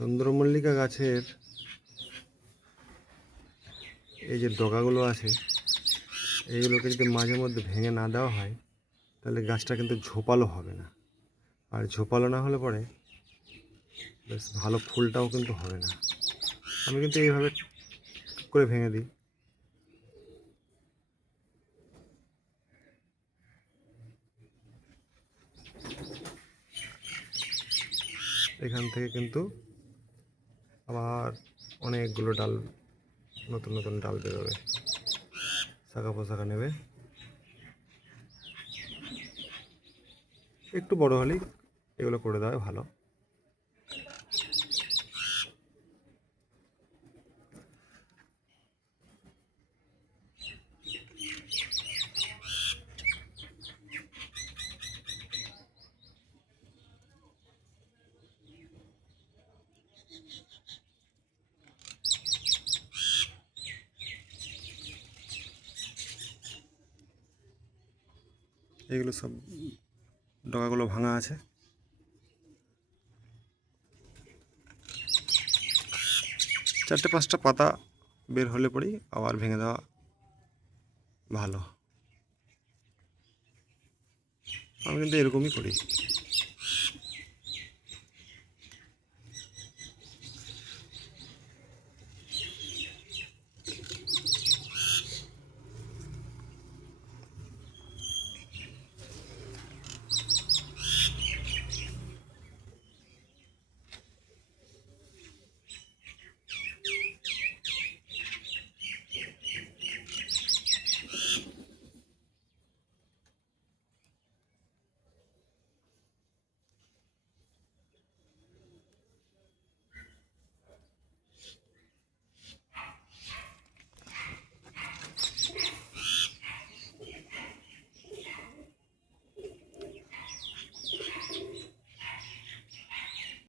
চন্দ্রমল্লিকা গাছের এই যে ডগাগুলো আছে, এইগুলোকে যদি মাঝে মধ্যে ভেঙে না দেওয়া হয়, তাহলে গাছটা কিন্তু ঝোপালো হবে না। আর ঝোপালো না হলে পরে বেশ ভালো ফুলটাও কিন্তু হবে না। আমি কিন্তু এইভাবে করে ভেঙে দিই। এখান থেকে কিন্তু আবার অনেকগুলো ডাল, নতুন নতুন ডাল বেরোবে শাখা পোশাখা নেবে। একটু বড় হলেই এগুলো করে দেওয়া ভালো। এগুলো সব ডগাগুলো ভাঙা আছে। চারটে পাঁচটা পাতা বের হলে পরেই আবার ভেঙে দেওয়া ভালো। আমি কিন্তু এরকমই করি।